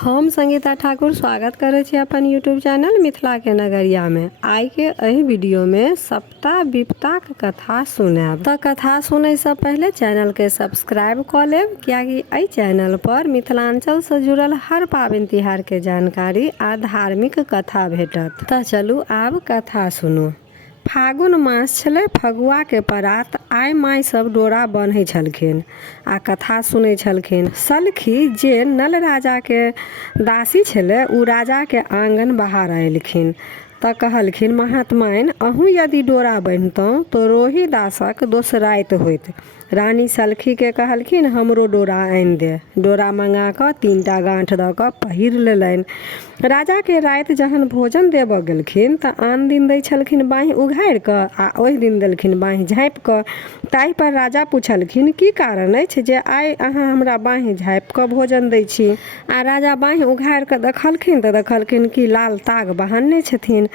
हम संगीता ठाकुर स्वागत करे छी अपन यूट्यूब चैनल मिथिला के नगरिया में। आई के एही वीडियो में सप्ता विपता के कथा सुनाब। तो कथा सुनै से पहले चैनल के सब्सक्राइब कर लेब, क्योंकि एहि चैनल पर मिथिलांचल से जुड़ल हर पाबनि तिहार के जानकारी आ धार्मिक कथा भेटत। तो चलू आब कथा सुनू। फागुन मास छलै, फगुआ के परात। आइ माय सब डोरा बन्है छलखिन आ कथा सुनै छलखिन। सलखी जे नल राजा के दासी छलै, उ राजा के आंगन बाहर अयलखिन तऽ कहलखिन, महात्माइन अहूँ यदि डोरा बन्हतौं तो रोही दासक दोसराइत होइत। रानी सलखी के कहलखिन, हमरो डोरा आनि दे। डोरा मंगा कऽ 3टा गांठ दऽ कऽ पहिर लेलनि। राजा के राति जहन भोजन देबऽ गेलखिन तऽ आन दिन दै छलखिन बाँहि उघारि कऽ, आ ओहि दिन देलखिन बाँहि झाँपि कऽ। ताहि पर राजा पूछलखिन, की कारण अछि जे आइ अहाँ हमरा बाँहि झाँपि कऽ भोजन दै छी? आ राजा बाँहि उघारि कऽ देखलखिन तऽ देखलखिन कि लाल ताग बहानने छथिन।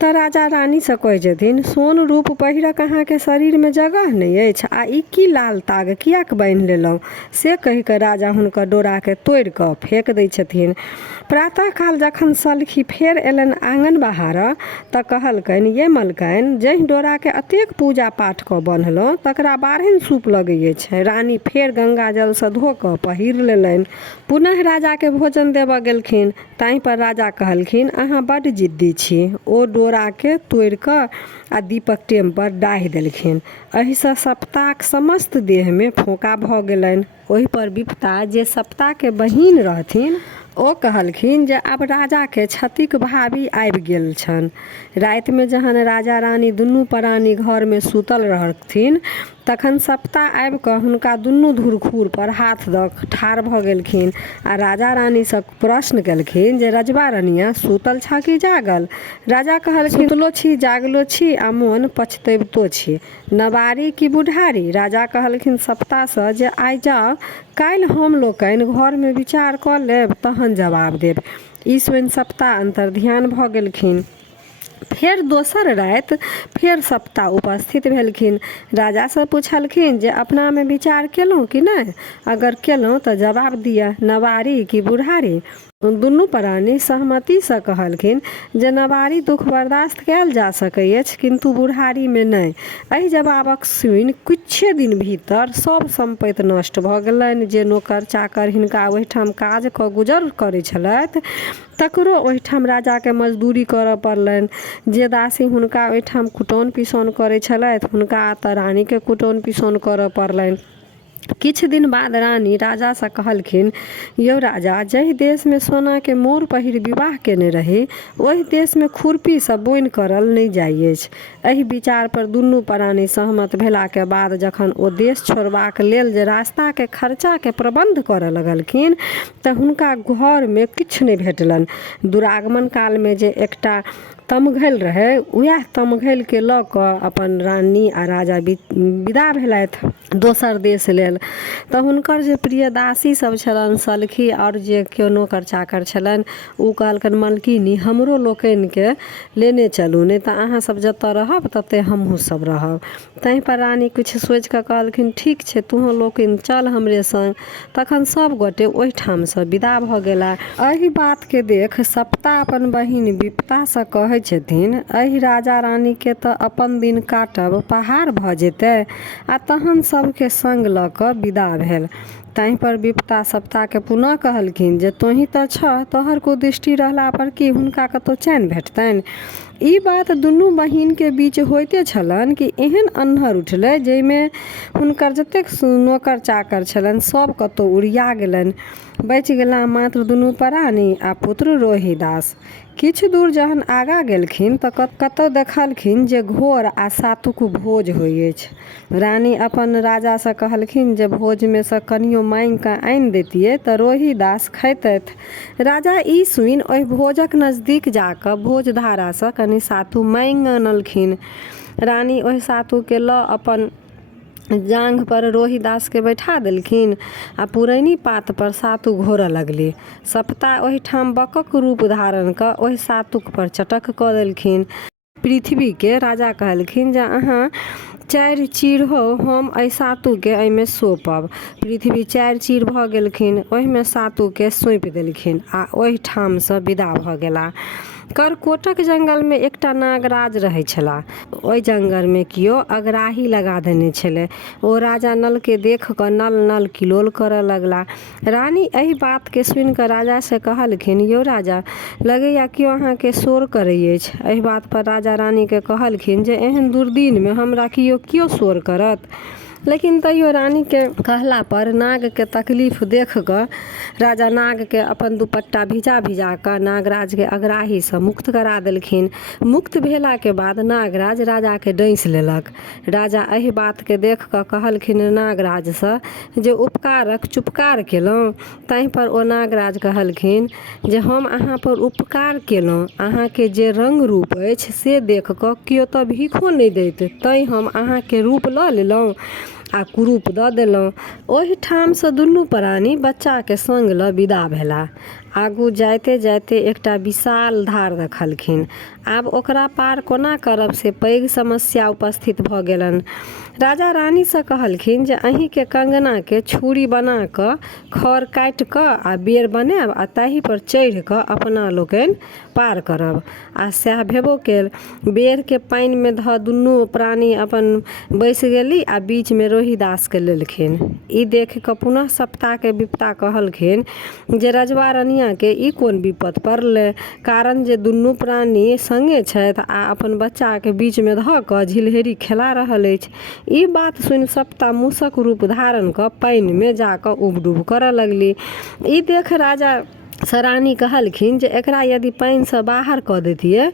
तऽ राजा रानी से कहै छथिन, सोन रूप पहिरक अहाँके शरीर में जगह नहि अछि, आ ई की लाल ताग कियाक बान्हि लेलहुँ? से कहि कऽ राजा हुनकर डोरा के तोड़ि कऽ फेंक दै छथिन। प्रातः काल जखन सलखी फेर एलनि आंगन बाहर तऽ कहलकनि, ये मलकनि, जहि डोरा के अतेक पूजा पाठ कऽ बन्हलहुँ तकरा 12 सूप लगै अछि। रानी फेर गंगा जल से धो कऽ पहिर लेलनि। पुनः राजा के भोजन देबऽ गेलखिन। ताहि पर राजा कहलखिन, अहाँ बड्ड जिद्दी छी। ओ डोरा के तोड़ि कऽ आ दीपक टेम पर डाहि देलखिन। एहि से सप्ताक समस्त देह में फोका भऽ गेलनि। ओहि पर विपता जे सप्ता के बहिन रहथिन, ओ कहलखिन जे आब राजा के छतिक भाभी आबि गेल छनि। राति में जहन राजा रानी दुनू प्राणी घर में सुतल रहथिन तखन सप्ता आबि कऽ हुनका दुनू धुरखुर पर हाथ दऽ ठाढ़ भऽ गेलखिन आ राजा रानी से प्रश्न केलखिन जे रजबा रनिया सुतल छ कि जागल? राजा कहलखिन, सुतलो छी, जागलो छी आ मोन पछतैबितो छी। नबारी कि बुढ़ारी? राजा कहलखिन सप्ता से जे आइ जाउ, काल्हि हम लोकनि घर में विचार कऽ लेब तहन जवाब देब। ई सुनि सप्ता अंतर्ध्यान भऽ गेलखिन। फेर दोसर राति फेर सप्ता उपस्थित भेलखिन। राजा से पूछलखिन जे अपना में विचार केलहुँ कि नहि? अगर केलहुँ तऽ जवाब दिअ, नबारी कि बुढ़ारी? दुनू प्राणी सहमति से कहलखिन जे नबारी दुख बर्दाश्त कयल जा सकै अछि, किंतु बुढ़ारी में नहि। एहि जवाबक सुनि किछुए दिन भीतर सब संपत्ति नष्ट भऽ गेलनि। जे नौकर चाकर हिनका ओहिठाम काज कऽ गुजर करै छलथि तकरो ओहिठाम राजा के मजदूरी करऽ पड़लनि। जे दासी हुनका ओहिठाम कुटौन पिसौन करै छलथि, हुनका तऽ रानी के कुटौन पिसौन करऽ पड़लनि। किछु दिन बाद रानी राजा से कहलखिन, यौ राजा, जहि देश में सोना के मोर पहिर विवाह केने रही, ओहि देश में खुरपी से बोनि करल नहि जाइ अछि। एहि विचार पर दुनू प्राणी सहमत भेला के बाद जखन ओ देश छोड़बाक लेल जे रास्ता के खर्चा के प्रबंध करऽ लगलखिन तऽ हुनका घर में किछु नहि भेटलनि। दुरागमन काल में जे एकटा तमघैल रहे, वएह तमघैल के लऽ कऽ अपन रानी आ राजा विदा भेलथि दोसर देश लेल। तऽ हुनकर जे प्रिय दासी सब छलनि, सलखी और जे केओ नौकर चाकर छलनि, उ कहलकनि, मलकिनी हमरो लोकनि के लेने चलू, नहीं तऽ अहाँ सब जतऽ रहब तते हमहूँ सब रहब। तहि पर रानी किछु सोचि कऽ कहलखिन, ठीक छै, तूहो लोकनि चल हमरे संग। तखन सब गोटे ओहिठाम से विदा भऽ गेला। एहि बात के देख सप्ता अपन बहिन विपता से कहै छथिन, एहि राजा रानी के तऽ अपन दिन काटब पहाड़ भऽ जेतै। आ तहन सबके संग लऽ कऽ विदा भेल। ताहि पर विपता सप्ता के पुनः कहलखिन जे तोही तऽ छह, तोहर कुदृष्टि रहला पर की हुनका कतौ चैन भेटतनि? ई बात दुनू बहिन के बीच होइते छलनि कि एहन अन्हर उठलै जाहिमे हुनकर जतेक नौकर चाकर छलनि सब कतौ उड़िया गेलनि। बचि गेला मात्र दुनू प्राणी आ पुत्र रोहिदास। किछु दूर जहन आगाँ गेलखिन तऽ कतौ देखलखिन जे घोर आ सातुक भोज होइ अछि। रानी अपन राजा से कहलखिन जे भोज में से कनियो मांगि कऽ आनि दैतियै तऽ रोहिदास खैतथि। राजा ई सुनि ओहि भोजक नजदीक जाकऽ भोज धारा से कनि सातु मांगि आनलखिन। रानी ओहि सातु के लऽ अपन जांघ पर रोहिदास के बैठा देलखिन आ पुरैनी पात पर सातु घोरऽ लगली। सप्ता ओहिठाम बकक रूप धारण कऽ ओहि सातुक पर चटक कऽ देलखिन। पृथ्वी के राजा कहलखिन जे अहाँ 4 चीर हो हम एहि सातुके एहिमे सौंपब। पृथ्वी 4 चीर भऽ गेलखिन, ओहिमे सातुके सौंपि देलखिन आ ओहिठामसँ विदा भऽ गेला। करकोटक जंगलमे एकटा नागराज रहै छलाह। ओहि जंगलमे किओ अगराही लगा देने छलै। ओ राजा नलके देख कऽ नल नल किलोल करऽ लगला। रानी एहि बातके सुनि कऽ राजासँ कहलखिन, यौ राजा, लगैया किओ अहाँके शोर करै अछि। एहि बात पर राजा रानीके कहलखिन जे एहन दुर्दिनमे हमरा किओ शोर करत। लेकिन तैयो रानीके कहला पर नागके तकलीफ देख कऽ राजा नागके अपन दुपट्टा भिजा भिजा कऽ नागराजके अगराहीसँ मुक्त करा देलखिन। मुक्त भेलाके बाद नागराज राजाके डैंस लेलक। राजा एहि बातके देख कऽ कहलखिन नागराजसँ जे उपकारक चुपकार केलहुँ। ताहि पर ओ नागराज कहलखिन जे हम अहाँ पर उपकार केलहुँ, अहाँके जे रंग रूप अछि से देख कऽ किओ तऽ भीखो नहि दैत, तैँ हम अहाँके रूप लऽ लेलहुँ आ कुरूप दऽ देलहुँ। ओहिठामसँ दुनू प्राणी बच्चाके संग लऽ विदा भेला। आगू जाइते जाइते एकटा विशाल धार देखलखिन। आब ओकरा पार कोना करब से पैघ समस्या उपस्थित भऽ गेलनि। राजा रानीसँ कहलखिन जे अहीँके कंगनाके छुरी बना कऽ खढ़ काटि कऽ आ बेर बनायब आ ताहि पर चढ़ि कऽ अपना लोकनि पार करब। आ सएह भेबो केल। बेरके पानिमे धऽ दुनू प्राणी अपन बैसि गेली आ बीचमे रोहिदासके लेलखिन। ई देख कऽ पुनः सप्ताके विपता कहलखिन जे रजवा रनियाके ई कोन विपत पड़लै, कारण जे दुनू प्राणी संगे छथि आ अपन बच्चाके बीचमे धऽ कऽ झिलहेरी खेला रहल अछि। ई बात सुनि सप्ता मूसक रूप धारण कऽ पानिमे जा कऽ उबडूब करऽ लगली। ई देख राजा रानी कहलखिन जे एकरा यदि पानिसँ बाहर कऽ दैतियै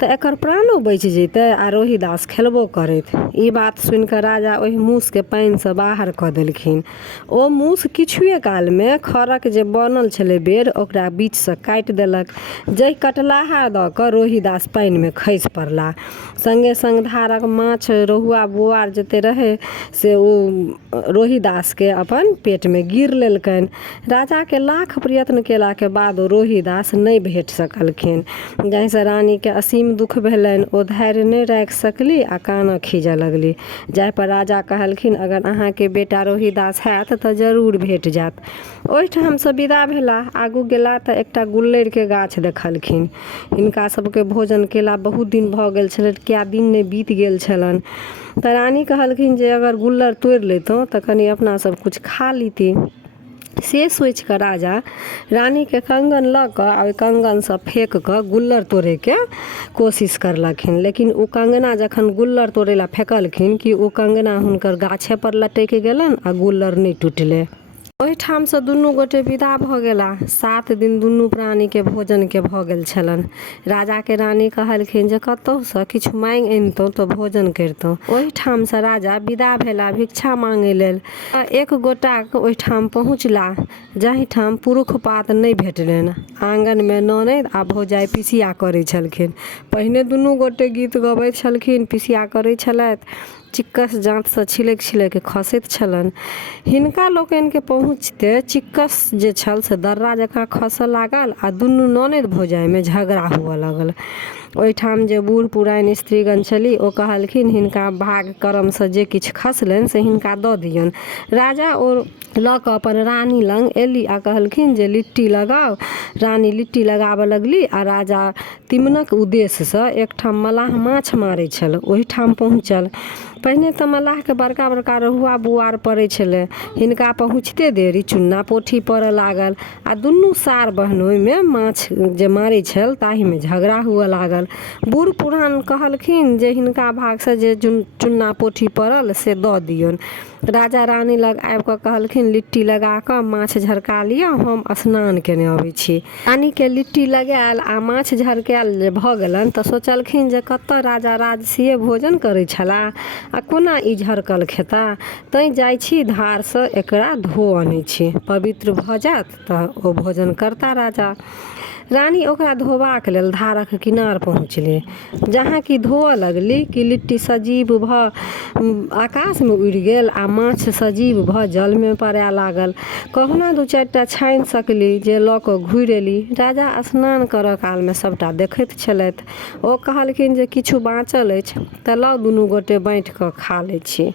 तऽ एकर प्राणो बचि जैतै आ रोहिदास खेलबो करैत। ई बात सुनि कऽ राजा ओहि मूसके पानिसँ बाहर कऽ देलखिन। ओ मूस किछुए कालमे खढ़क जे बनल छलै बेर ओकरा बीचसँ काटि देलक। जाहि कटलाहा दऽ कऽ रोहिदास पानिमे खसि पड़ला। संगे संग धारक माछ, रहुआ, बोआर जते रहै से ओ रोहिदासके अपन पेटमे गिर लेलकनि। राजाके लाख प्रयत्न केलाके बाद ओ रोहिदास नहि भेट सकलखिन, जाहिसँ रानीके असीम दुख भेलनि। ओ धैर्य नहि राखि सकली आ कानऽ खीजऽ लगली। जाहि पर राजा कहलखिन अगर अहाँके बेटा रोहिदास हैत तऽ जरूर भेट जायत। ओहिठामसँ विदा भेला। आगू गेला तऽ एकटा गुल्लरिके गाछ देखलखिन। हिनका सबके भोजन केला बहुत दिन भऽ गेल छलनि, कए दिन नहि बीत गेल छलनि। तऽ रानी कहलखिन जे अगर गुल्लर तोड़ि लेतहुँ तऽ कनि अपना सब कुछ खा लीती। से सोचि कऽ राजा रानीके कंगन लऽ कऽ ओहि कंगनसँ फेंक कऽ गुल्लर तोड़ैके कोशिश करलखिन। लेकिन ओ कंगना जखन गुल्लर तोड़ै लए फेंकलखिन कि ओ कंगना हुनकर गाछे पर लटकि गेलनि आ गुल्लर नहि टूटलै। ओहिठामसँ दुनू गोटे विदा भऽ गेला। 7 दिन दुनू प्राणीके भोजनके भऽ गेल छलनि। राजाके रानी कहलखिन जे कतहुसँ किछु माँगि अनितहुँ तऽ भोजन करितहुँ। ओहिठामसँ राजा विदा भेला भिक्षा माँगै लेल। एक गोटाक ओहिठाम पहुँचला जाहिठाम पुरुष पात नहि भेटलनि। आँगनमे ननैद आ भौजाइ पिसिया करै छलखिन। पहिने दुनू गोटे गीत गबैत छलखिन, पिसिया करै छलथि। चिक्कस जाँतसँ छिलैक छिलैक खसैत छलनि। हिनका लोकनिके पहुँचते चिक्कस जे छल से दर्रा जकाँ खसऽ लागल आ दुनू ननैद भौजाइमे झगड़ा हुअ लगल। ओहिठाम जे बूढ़ पुरान स्त्रीगण छली ओ कहलखिन हिनका भाग कर्मसँ जे किछु खसलनि से हिनका दऽ दियौन। राजा ओ लऽ कऽ अपन रानी लग एली आ कहलखिन जे लिट्टी लगाउ। रानी लिट्टी लगाबऽ लगली आ राजा तिमनक उद्देश्यसँ एकठाम मलाह माछ मारै छल ओहिठाम पहुँचल। पहिने तऽ मलाहके बड़का बड़का रहुआ बुआर पड़ै छलै। हिनका पहुँचते देरी चुन्ना पोठी पड़ऽ लागल आ दुनू सार बहनोइमे माछ जे मारै छल ताहिमे झगड़ा हुअ लागल। बूढ़ पुरान कहलखिन जे हिनका भागसँ जे चुन्ना पोठी पड़ल से दऽ दियौन। राजा रानी लग आबि कऽ कहलखिन लिट्टी लगा कऽ माछ झरका लिअ, हम स्नान केने अबै छी। रानीके लिट्टी लगायल आ माछ झरकायल जे भऽ गेलनि तऽ सोचलखिन जे कतऽ राजा राजसीय भोजन करै छलाह आ कोना ई झरकल खेता। तैँ जाइ छी धारसँ एकरा धो अनै छी, पवित्र भऽ जायत तऽ ओ भोजन करता राजा। रानी ओकरा धोबाक लेल धारक किनार पहुँचली, जहाँ कि धोअ लगली कि लिट्टी सजीव भऽ आकाश में उड़ि गेल आ माछ सजीव भऽ जल में पड़ै लागल। कहुना 2-4टा छानि सकली जे लऽ कऽ घुरि एली। राजा स्नान करऽ काल में सबटा देखैत छलथि। ओ कहलखिन जे किछु बाँचल अछि तऽ लाउ दुनू गोटे बाँटि कऽ खा लै छी।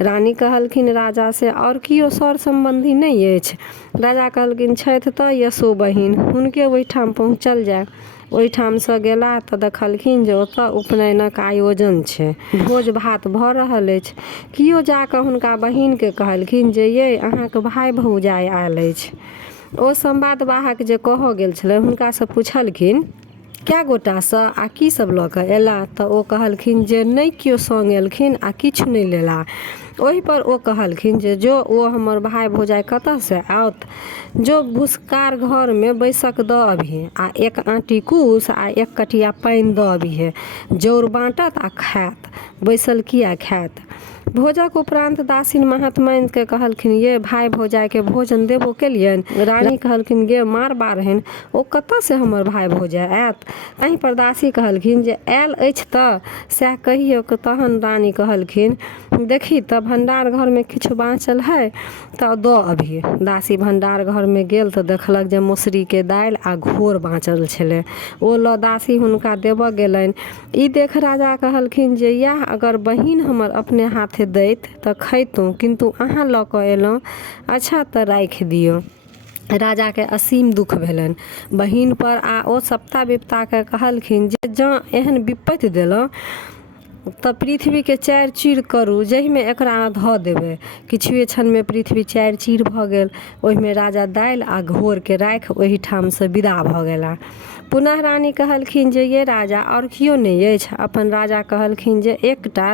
रानी कहलखिन राजा से और किओ सर सम्बन्धी नहीं अछि। राजा कहलखिन छथि तऽ यशो बहिन, हुनके ओहिठाम पहुँचल जाय। ओहिठाम से गेला तऽ देखलखिन जे ओतऽ उपनयनक आयोजन छै, भोज भात भऽ रहल अछि। किओ जाकऽ हुनका बहिन के कहलखिन जे ये अहाँके भाय भौजाइ आयल अछि। ओ संवाद वाहक जे कहऽ गेल छलै हुनका से पूछलखिन क्या गोटासँ आ की सब लऽ कऽ एला, तऽ ओ कहलखिन जे नहि केओ सङ्ग एलखिन आ किछु नहि लेला। ओहि पर ओ कहलखिन जे जो ओ हमर भाय भौजाइ कतऽसँ आओत, जो भूसकार घर में बैसक दऽ अबिहे आ 1 आँटी कूस आ 1 कटिया पानि दऽ अबिहे। जौर बाँटत आ खायत, बैसल किया खायत। भोजक उपरांत दासिन महात्माइन के कहलखिन ये भाय भौजाइ के भोजन देबो केलियनि। रानी कहलखिन गे मार बारहनि, ओ कतऽ से हमर भाय भौजाइ आयत। एहि पर दासी कहलखिन जे आयल अछि तऽ सएह कहियौ। तहन रानी कहलखिन देखी तऽ भंडार घर में किछु बाँचल है तऽ दऽ अबिहे। दासी भंडार घर में गेल तऽ देखलक जे मौसरी के दालि आ घोर बाँचल छलै। ओ लऽ दासी हुनका देबऽ गेलनि। ई देख राजा कहलखिन जे यह अगर बहिन हमर अपने हाथे दैत तऽ खैतहुँ, किन्तु अहाँ लऽ कऽ एलहुँ, अच्छा तऽ राखि दियौ। राजा के असीम दुख भेलनि बहिन पर आ ओ सप्ता विपता के कहलखिन जे जँ एहन विपत्ति देलहुँ तऽ पृथ्वी के 4 चीर करू, जाहिमे एकरा धऽ देबै। किछुए क्षण में पृथ्वी 4 चीर भऽ गेल। ओहिमे राजा दालि आ घोर के राखि ओहिठाम से विदा भऽ गेला। पुनः रानी कहलखिन जे ये राजा और किओ नहीं अछि। अपन राजा कहलखिन जे एकटा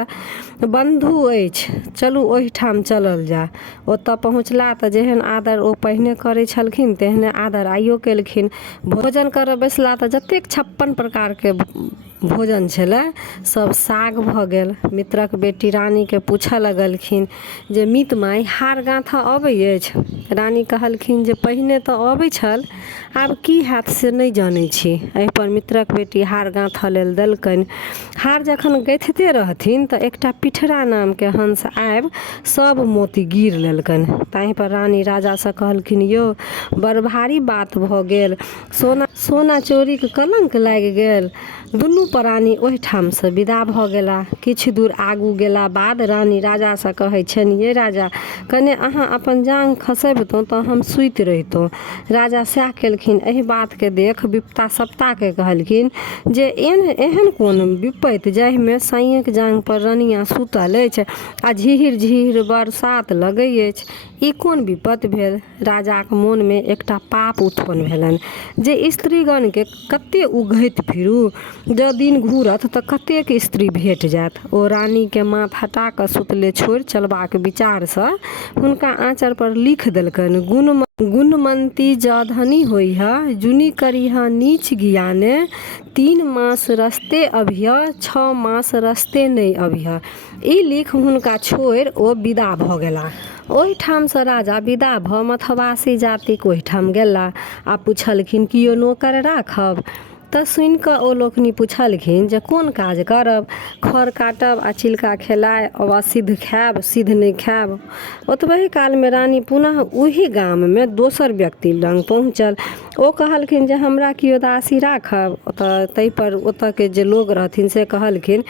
बंधु अछि, चलू ओहिठाम चलल जाय। ओतऽ पहुँचला तऽ जेहन आदर ओ पहिने करै छलखिन तेहने आदर आइयो केलखिन। भोजन करऽ बैसला तऽ जतेक 56 प्रकार के भोजन छलै सब साग भऽ गेल। मित्रक बेटी रानी के पूछऽ लगलखिन जे मीत माय हार गाँथऽ अबै अछि। रानी कहलखिन जे पहिने तऽ अबै छल, आब की हैत से नहीं जानै छी। एहि पर मित्रक बेटी हार गाँथऽ लेल देलकनि। हार जखन गैथिते रहथिन तऽ एकटा पिठरा नाम के हंस आबि सब मोती गिर लेलकनि। ताहि पर रानी राजा से कहलखिन यौ बड़ भारी बात भऽ गेल, सोना चोरी के कलंक लागि गेल। दुनू प्राणी ओहिठाम से विदा भऽ गेला। किछु दूर आगू गेला बाद रानी राजा से कहै छनि ये राजा कने अहाँ अपन जांघ खसैबतहुँ तऽ हम सुति रहितहुँ। राजा सएह केलखिन। एहि बात के देख विपता सप्ता के कहलखिन जे एहन कोन विपत्ति जाहिमे साइयक जांघ पर रनिया सुतल अछि आ झिहिर झिहिर बरसात लगै अछि, ई कोन विपत्ति भेल। राजाक मोन में एकटा पाप उत्पन्न भेलनि जे स्त्रीगण के कते उघैत फिरू, जँ दिन घूरत तऽ कतेक स्त्री भेट जायत। ओ रानी के माथ हटा कऽ सुतले छोड़ि चलबाक विचार सँ हुनका आँचर पर लिख देलकनि गुणमंती जँ धनी होइह, जुनी करिह नीच गियाने। 3 मास रस्ते अभिह, 6 मास रस्ते नहीं अभिह। ई लिख हुनका छोड़ि ओ विदा भऽ गेला। ओहिठाम से राजा विदा भऽ मथवासी जातिक ओहिठाम गेला आ पुछलखिन कियो नौकर राखब। तऽ सुनि कऽ ओ लोकनि पुछलखिन जे कोन काज करब। खर काटब आ चिल्का खेलायब वा सिद्ध खायब, सिद्ध नहीं खायब। ओतबहि काल में रानी पुनः ओही गाम में दोसर व्यक्ति लग पहुँचल। ओ कहलखिन जे हमरा कियो दासी राखब। तऽ ताहि पर ओतऽ के जे लोग रहथिन से कहलखिन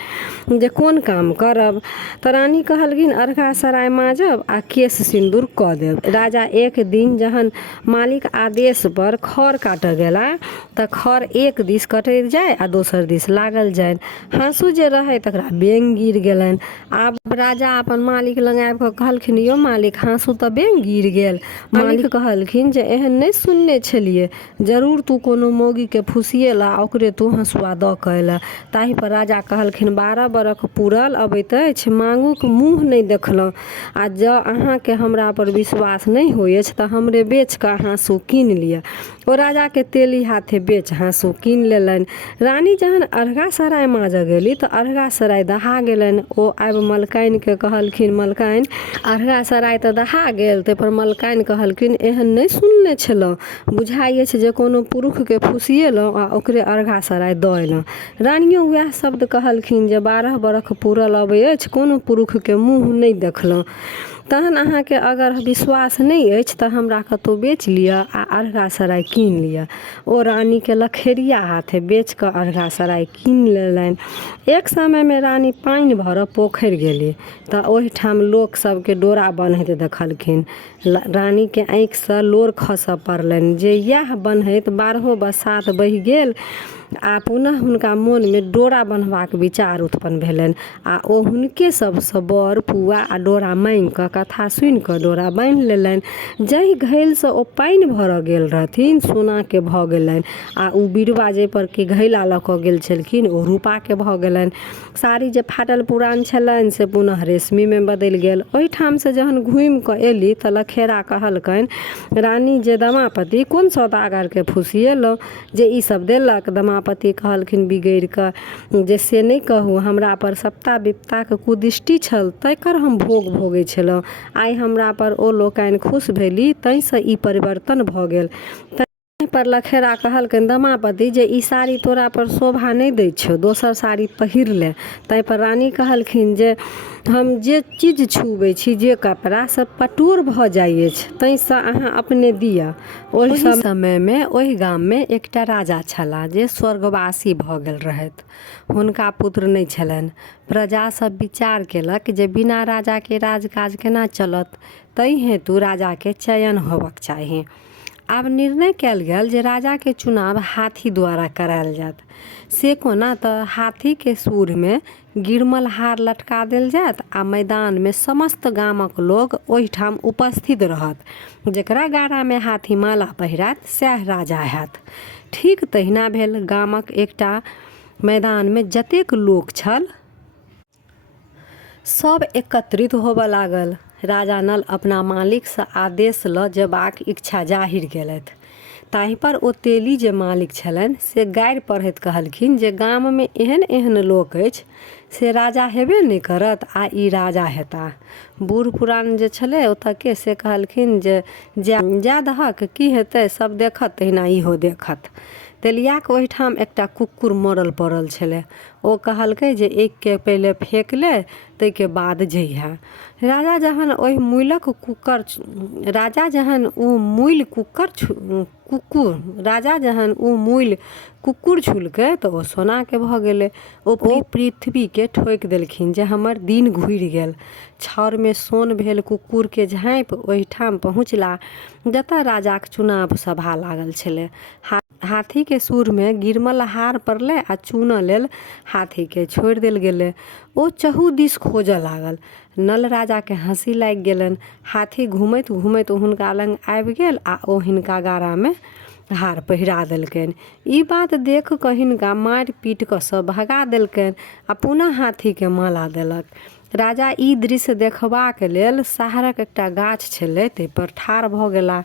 जे कोन काम करब। तऽ रानी कहलखिन अर्घा सराय माँजब आ केश सिन्दूर कऽ देब। राजा एक दिन जहन मालिक आदेश पर खर काटऽ गेला तऽ खर एक दिस कटैत जाय आ दोसर दिस लागल जाय। हाँसू जे रहै तकरा बेंग गिर गेलनि। आब राजा अपन मालिक लग आबि कऽ कहलखिन यौ मालिक हाँसू तऽ बेंग गिर गेल। मालिक कहलखिन जे एहन नहीं सुनने छलिए, जरूर तू कोनो मौगी के फुसिएला ओकरे तू हँसुआ दऽ कऽ एला। ताहि पर राजा कहलखिन 12 बरख पूरल अबैत अछि, मांगुक मुँह नहीं देखलहुँ, आ जँ अहाँके हमरा पर विश्वास नहीं होइ अछि तऽ हमरे बेच कऽ हाँसू कीन लिअ। ओ राजा के तेली हाथे बेच हाँसू कीन लेलन। रानी जहन अरगा सराय माजऽ गेली तो अरगा सराय दहा गेलन। ओ आब मलकाइन के कहलखिन, मलकाइन अरगा सराय तो दहा गेल। ते पर मलकाइन कहलखिन, एहन नहीं सुनने छलहुँ, बुझाइए छै जे कोनो पुरुष के फुसिएलहुँ आ ओकरे अरगा सराय दऽ एलहुँ। रानियो वएह शब्द कहलखिन जे 12 बरख पूरल अबै अछि, कोनो पुरुष के मुँह नहीं देखलहुँ। तहन अहाँके अगर विश्वास नहीं अछि तऽ हमरा कतौ बेच लिअ आ अरगा सराय कीन लिअ। ओ रानी के लखेरिया हाथे बेच कऽ अरगा सराय कीन लेलनि। एक समय में रानी पानि भरऽ पोखरि गेली तऽ ओहिठाम लोक सबके डोरा बन्हैत देखलखिन। रानी के आँखि से लोर खसऽ पड़लनि जे इएह बन्हैत 12 बरसात बहि गेल आ पुनः हुनका मोन में डोरा बन्हबाक विचार उत्पन्न भेलनि आ ओ हुनके सबसँ बर पुआ आ डोरा मांगि कऽ कथा सुनि कऽ डोरा बान्हि लेलनि। जाहि घैलसँ ओ पानि भरऽ गेल रहथिन सोना के भऽ गेलनि आ उ बिरवा जाहि पर के घैला लऽ कऽ गेल छलखिन ओ रूपा के भऽ गेलनि। साड़ी जे फाटल पुरान छलनि से पुनः रेशमी में बदलि गेल। ओहिठाम से जहन घुमि कऽ एली तऽ लखेरा कहलकनि, रानी जे दमापति कोन सौदागर के फुसिएलहुँ जे ई सब देलक। दमापति कहलखिन बिगड़ि कऽ जे से नहीं कहू, हमरा पर सप्ता विपताक कुदृष्टि छल तकर हम भोग भोगै छलहुँ। आइ हमरा पर ओ लोकनि खुश भेली तैसँ ई परिवर्तन भऽ गेल। पर लखेरा कहलकनि, दमापति जे ई साड़ी तोरा पर शोभा नहीं दै छौ, दोसर साड़ी पहिर ले। तै पर रानी कहलखिन जे हम जे चीज छुबै छी, जे कपड़ा सब पटोर भऽ जाइ अछि, तैसँ अहाँ अपने दिअ। ओहि समय में ओहि गाम में एकटा राजा छलाह जे स्वर्गवासी भऽ गेल रहथि। हुनका पुत्र नहीं छलनि। प्रजा सब विचार केलक जे बिना राजा के राजकाज केना चलत, तै हेतु राजा के चयन होबक चाही। आब निर्णय कयल गेल जे राजा के चुनाव हाथी द्वारा करायल जायत। से कोना तऽ हाथी के सूर में गिरमल हार लटका देल जायत आ मैदान में समस्त गामक लोग ओहिठाम उपस्थित रहत। जेकरा गाड़ा में हाथी माला पहिरात सएह राजा हैत। ठीक तहिना भेल। गामक एकटा मैदान में जतेक लोक छल सब एकत्रित होबऽ लागल। राजा नल अपना मालिक से आदेश लऽ जेबाक इच्छा जाहिर केलथि। ताहि पर ओ तेली जे मालिक छलनि से गारि पढ़ैत कहलखिन जे गाम में एहन एहन लोक अछि से राजा हेबे नहीं करत आ ई राजा हेता। बूढ़ पुरान जे छले ओतऽ के से कहलखिन जे जा दहक की हेतै, सब देखत तहिना इहो देखत। तेलियाक ओहिठाम एकटा कुक्कुर मरल पड़ल छलै। ओ कहलकै जे एक के पहिले फेंक ले ताहिके बाद जइहा। राजा जहन ओहि मूलक कुक्कर राजा जहन ओ मूल कुक्कुर छुलकै तऽ ओ सोना के भऽ गेलै। ओ पृथ्वी के ठोकि देलखिन जे हमर दिन घुरि गेल। छाउर में सोन भेल कुक्कुर के झाँपि ओहिठाम पहुँचला जतऽ राजाक चुनाव सभा लागल छलै। हाथी के सूर में गिरमल हार पड़लै आ चुनऽ लेल हाथी के छोड़ि देल गेलै। ओ चहु दिस खोजऽ लागल। नल राजा के हंसी लागि गेलनि। हाथी घूमैत घूमैत हुनका लग आबि गेल आ ओ हिनका गाड़ा में हार पहिरा देलकनि। ई बात देख कऽ हिनका मारि पीट कऽ सब भगा देलकनि आ पुनः हाथी के माला देलक। राजा ई दृश्य देखबाक लेल शहरक एकटा गाछ छलै ताहि पर ठाढ़ भऽ गेला।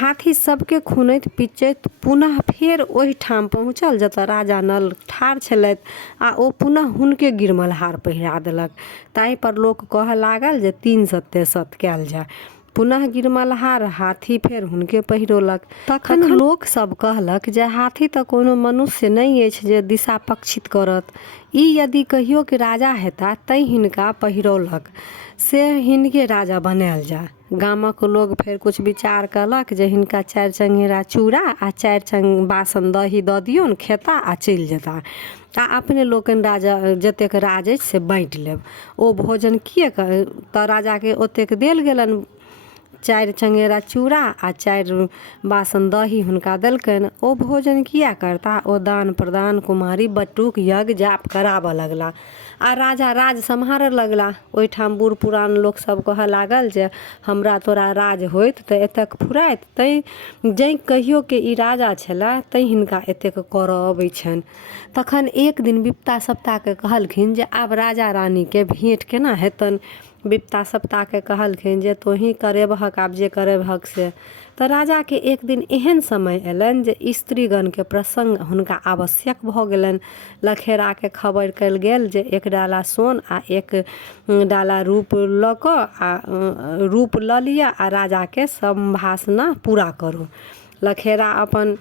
हाथी सबके खुनैत पिचैत पुनः फेर ओहिठाम पहुँचल जतऽ राजा नल ठाढ़ छलथि आ ओ पुनः हुनके गिरमल हार पहिरा देलक। ताहि पर लोक कहऽ लागल जे 3 सत्ते सत कयल जाय। पुनः गिरमल हार हाथी फेर हुनके पहिरौलक। तखन लोक सब कहलक जे हाथी तऽ कोनो मनुष्य नहीं अछि जे दिशा पक्षित करत। ई यदि कहियो के राजा हेता तै हिनका पहिरौलक से हिनके राजा बनायल जाय। गामक लोग फेर कुछ विचार कलक जे हिनका 4 चंगेरा चूड़ा आ 4 चंग बासन दही दऽ दियौन, खेता आ चलि जेता आ अपने लोकनि राजा जतेक राज अछि से बाँटि लेब। ओ भोजन किएक तऽ राजा के ओतेक देल गेलनि। 4 चंगेरा चूड़ा आ 4 बासन दही हुनका देलकनि। ओ भोजन किया करता, ओ दान प्रदान कुमारी बटुक यज्ञ जाप कराबऽ लगला आ राजा राज सम्हारऽ लगला। ओहिठाम बूढ़ पुरान लोक सब कहऽ लागल जे हमरा तोरा राज होइत तऽ एतेक फुराइत, तैं जै कहियो के ई राजा छला तैं हिनका एतेक करऽ अबै छनि। तखन एक दिन विप्ता सप्ता के कहलखिन जे आब राजा रानी के भेंट केना हेतनि। विपता सप्ता के कहलखिन जे तोही करेबहक आब जे करेबहक से। तो राजा के एक दिन एहन समय एलन जे स्त्रीगण के प्रसंग हुनका आवश्यक भ गेलन। लखेरा के खबर कल गेल जे एक डाला सोन आ एक डाला रूप ल क आ रूप ल लिया आ राजा के संभावना पूरा करू। लखेरा अपन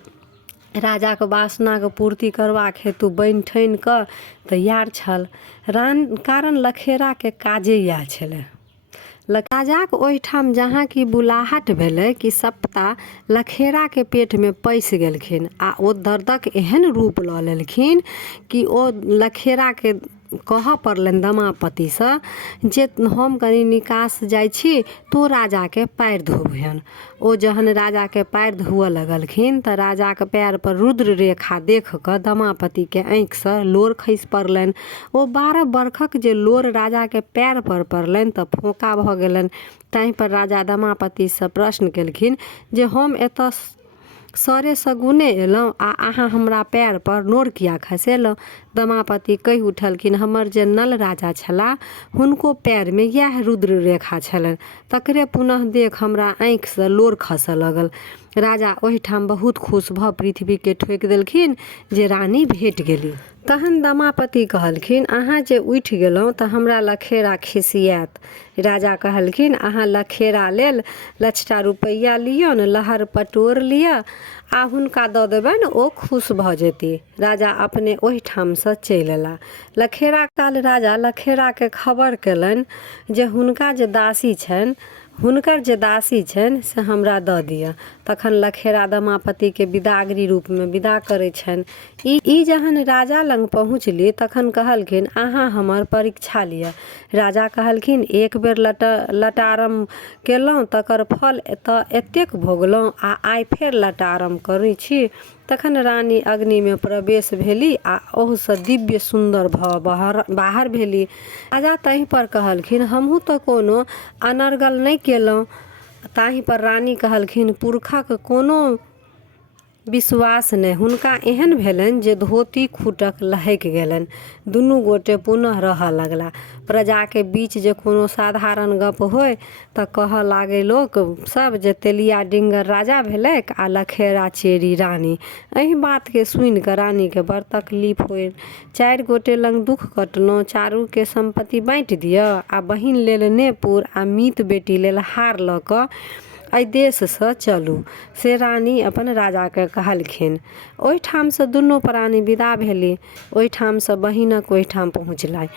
राजा के वासना के पूर्ति करबाक हेतु बनि ठनि कऽ तैयार छल। कारण लखेरा के काजे इएह छलै। राजाक ओहिठाम जहाँ की बुलाहट भेलै कि सप्ता लखेरा के पेट में पैस गेलखिन आ ओ दर्दक एहन रूप लऽ लेलखिन कि ओ लखेरा के कहऽ पड़लनि दमापति से जे हम कनी निकास जाइ छी तो राजा के पैर धोबहन। ओ जहन राजा के पैर धोअ लगलखिन तऽ राजा के पैर पर रुद्र रेखा देख कऽ दमापति के आँखि से लोर खसि पड़लनि। ओ 12 बरखक जे लोर राजा के पैर पर पड़लनि तऽ फोका भऽ गेलनि। ताहि पर राजा दमापति से प्रश्न केलखिन जे हम एतऽ सरे सगुने एलहुँ आ अहाँ हमरा पैर पर नोर किया खसेलहुँ। दमापति कहि उठलखिन हमर जे नल राजा छला हुनको पैर में यह रुद्र रेखा छलनि, तकरे पुनः देख हमरा आँखि से लोर खसऽ लगल। राजा ओहिठाम बहुत खुश भऽ पृथ्वी के ठोकि देलखिन जे रानी भेट गेली। तहन दमापति कहलखिन अहाँ जे उठि गेलहुँ तऽ हमरा लखेरा खिसियात। राजा कहलखिन अहाँ लखेरा लेल लछटा रुपैया लियौन, लहर पटोर लिअ आ हुनका दऽ देबनि, ओ खुश भऽ जेती। राजा अपने ओहिठाम से चलि अयला। लखेरा काल राजा लखेरा के खबर केलनि जे हुनकर जे दासी छनि से हमरा दऽ दिअ। तखन लखेरा दमापति के विदागरी रूप में विदा करै छनि। ई जहन राजा लंग पहुँचली तखन कहलखिन अहाँ हमर परीक्षा लिअ। राजा कहलखिन एक बेर लटारम केलहुँ तकर फल तऽ एतेक भोगलहुँ आ आइ फेर लटारम करै छी। तखन रानी अग्नि में प्रवेश भेली आ ओह से दिव्य सुंदर भऽ बाहर भेली। राजा तहि पर कहलखिन हमहूँ तऽ कोनो अनर्गल नहि केलहुँ। ताहि पर रानी कहलखिन पुरखक कोनो विश्वास नहि। हुनका एहन भेलनि जे धोती खूटक लहकि गेलनि। दुनू गोटे पुनः रहऽ लगला। प्रजा के बीच जे कोनो साधारण गप होय तऽ कहऽ लागे लोक सब जे तेलिया डिंगर राजा भेलैक आ लखेरा चेरी रानी। एहि बात के सुनि कऽ रानी के बड़ तकलीफ होय। 4 गोटे लंग दुख कटलहुँ, चारू के संपत्ति बाँटि दिअ आ बहिन लेल नेपुर आ मीत बेटी लेल हार लऽ कऽ एहि देश से चलू से रानी अपन राजा के कहलखिन। ओहिठाम से दुनू प्राणी विदा भेली। ओहिठाम से बहिनक ओहिठाम पहुँचलै।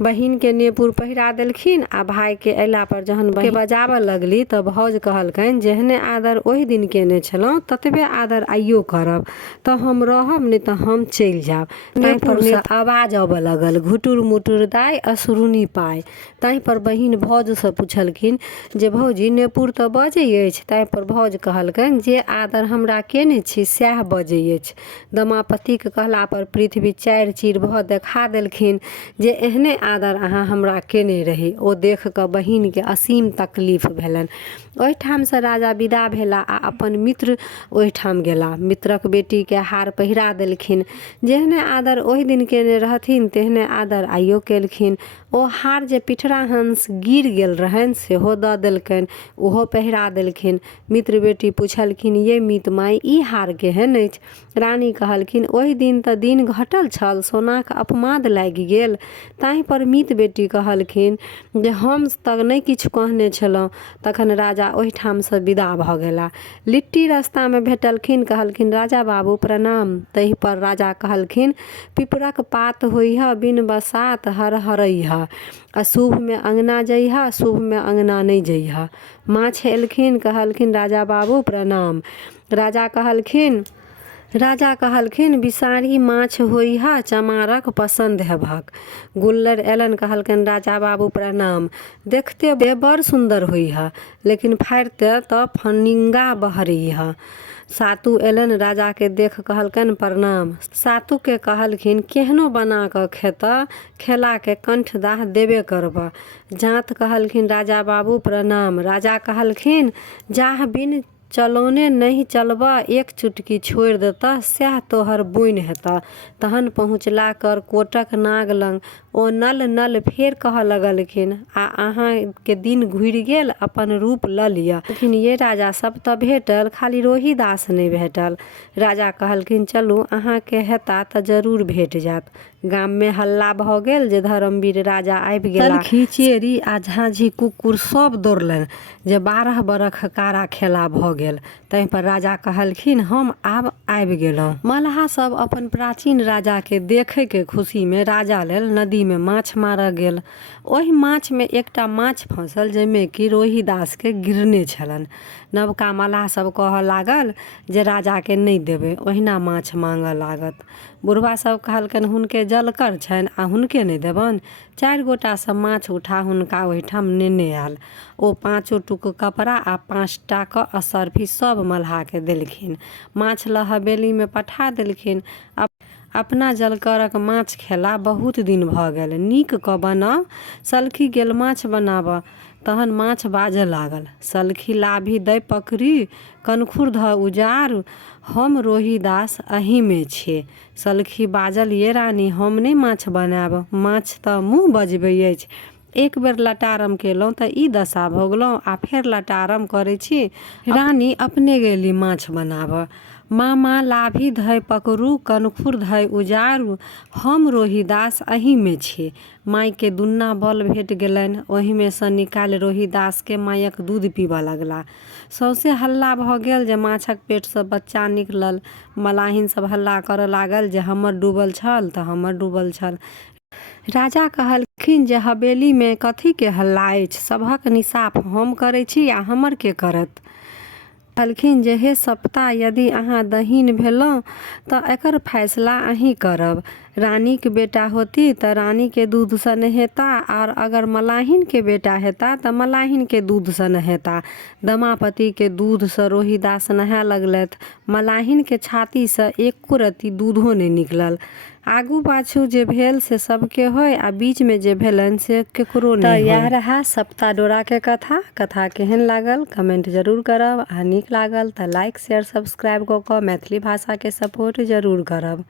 बहिन के नेपुर पहिरा देलखिन आ भाई के अयला पर जहन के बजाबऽ लगली तऽ भौज कहलखिन जेहने आदर ओहि दिन केने छलहुँ ततबे आदर आइयो करब, तऽ हम रहब नहि तऽ हम चलि जाब। नेपुर से आवाज आबऽ लगल घुटुर मुटुर दाय असुरुनी पाय। ताहि पर बहिन भौज से पूछलखिन जे भौजी नेपुर तऽ बजै अछि। ताहि पर भौज कहलखिन जे आदर हमरा केने छी सएह बजै अछि। दमापति के कहला पर पृथ्वी 4 चीर भऽ देखा देलखिन जे एहने आदर अहाँ हमरा केने रही। ओ देख कऽ बहिन के असीम तकलीफ भेलनि। ओहिठाम से राजा विदा भेला आ अपन मित्र ओहिठाम गेला। मित्रक बेटी के हार पहिरा देलखिन। जेहने आदर ओहि दिन केने रहथिन तेहने आदर आइयो केलखिन। ओ हार जे पिठरा हंस गिर गेल रहनि सेहो दऽ देलकनि, ओहो पहिरा देलखिन। मित्र बेटी पूछलखिन ये मीत माई ई हार केहन अछि। रानी कहलखिन ओहि दिन तऽ दिन घटल छल, सोनाक अपमाद लागि गेल। ताहि पर मीत बेटी कहलखिन जे हम तऽ नहि किछु कहने छलहुँ। तखन राजा ओहिठाम से विदा भऽ गेला। लिट्टी रास्ता में भेटलखिन, कहलखिन राजा बाबू प्रणाम। तहि पर राजा कहलखिन पिपरक पात होइह बिन बसात हर हरैह, अशुभ में अंगना जइह शुभ में अंगना नहीं जइह। माछ एलखिन, कहलखिन राजा बाबू प्रणाम। राजा कहलखिन बिसारी माछ होइह चमारक पसंद हेभक। गुल्लर एलन, कहलखिन राजा बाबू प्रणाम। देखते बड़ सुंदर होइह लेकिन फाड़ते तऽ फनिंगा बहरीह। सातु एलन, राजा के देख कहलखिन प्रणाम। सातु के कहलखिन केहनो बना कऽ खेला के कंठदाह देबे करब। जात कहलखिन राजा बाबू प्रणाम। राजा कहलखिन जाह बिन चलौने नहीं चलबा, एक चुटकी छोड़ि देता सएह तोहर बोइन हेता। तहन पहुँचला कर कोटक नाग लंग। ओ नल नल फेर कहऽ लगलखिन आ अहाँके दिन घुरि गेल, अपन रूप लऽ लिअ। लेकिन ये राजा सब तऽ भेटल, खाली रोहिदास नहि भेटल। राजा कहलखिन चलू अहाँके हेता तऽ जरूर भेट जायत। गाममे हल्ला भऽ गेल जे धर्मवीर राजा आबि गेला। सलखी, चेरी आ झाँझी कुकुर सब दौड़लनि जे 12 बरख कारा खेला भऽ गेल। तहि पर राजा कहलखिन हम आब आबि गेलहुँ। मल्लाह सब अपन प्राचीन राजा के देखे के खुशी में राजा लेल नदी में माछ मारऽ गेल। ओहि माछ में एकटा माछ फंसल जाहिमे कि रोहिदास के गिरने छलनि। नवका मल्लाह सब कहऽ लागल जे राजा के नहीं देबै, ओहिना माछ मांगऽ लागत। बुढ़वा सब कहलकनि हुनके जलकर छनि आ हुनके नहीं देबनि। 4 गोटा सब माछ उठा हुनका ओहिठाम नेने आयल। ओ 5 टुक कपड़ा आ 5 टा क असरफी सब मल्लाह के देलखिन। माछ ल हवेली में पठा देलखिन। अपना जलकरक माछ खेला बहुत दिन भऽ गेल, नीक क बनाउ। सलखी गेल माछ बनाबऽ, तहन माछ बाजऽ लागल, सलखी लाभी दै पकड़ी, कनखुर ध उजारू, हम रोहिदास अही में छे। सलखी बाजल ये रानी हम नहीं माछ बनायब, माछ तऽ मुँह बजबै अछि। एक बेर लटारम केलहुँ तऽ ई दशा भोगलहुँ आ फेर लटारम करै छी। रानी अपने गेली माछ बनाबऽ। मामा लाभी धय पकड़ू, कनखुर धय उजारू, हम रोहिदास अही में छी। माय के दुन्ना बल भेट गेलनि। ओहि में सँ निकालि रोहिदास के मायक दूध पीबऽ लगला। सौंसे हल्ला भऽ गेल जे माछक पेट सँ बच्चा निकलल। मलाहिन सब हल्ला करऽ लागल जे हमर डूबल छल तऽ हमर डूबल छल। राजा कहलखिन जे हवेली में कथी के हल्ला अछि, सभक निसाफ हम करै छी आ हमर के करत। कहलखिन जे हे सप्ता, यदि अहाँ दहीन भेलहुँ तऽ एकर फैसला अहीं करब। रानी के बेटा होती तऽ रानी के दूध सँ नहेता, और अगर मलाहिन के बेटा हेता तऽ मलाहिन के दूध सँ नहेता। दमापति के दूध सँ रोहिदास नहाय लगलैथ। मलाहिन के छाती सँ एको रत्ती दूधो नहीं निकलल। आगू पाछू जे भेल से सबके होय आ बीच में जे भेलन से केकरो नहीं होय। यह रहा सप्ता डोरा के कथा केहन लागल कमेंट जरूर करब। आ नीक लागल तऽ लाइक शेयर सब्सक्राइब कऽ मैथिली भाषा के सपोर्ट जरूर करब।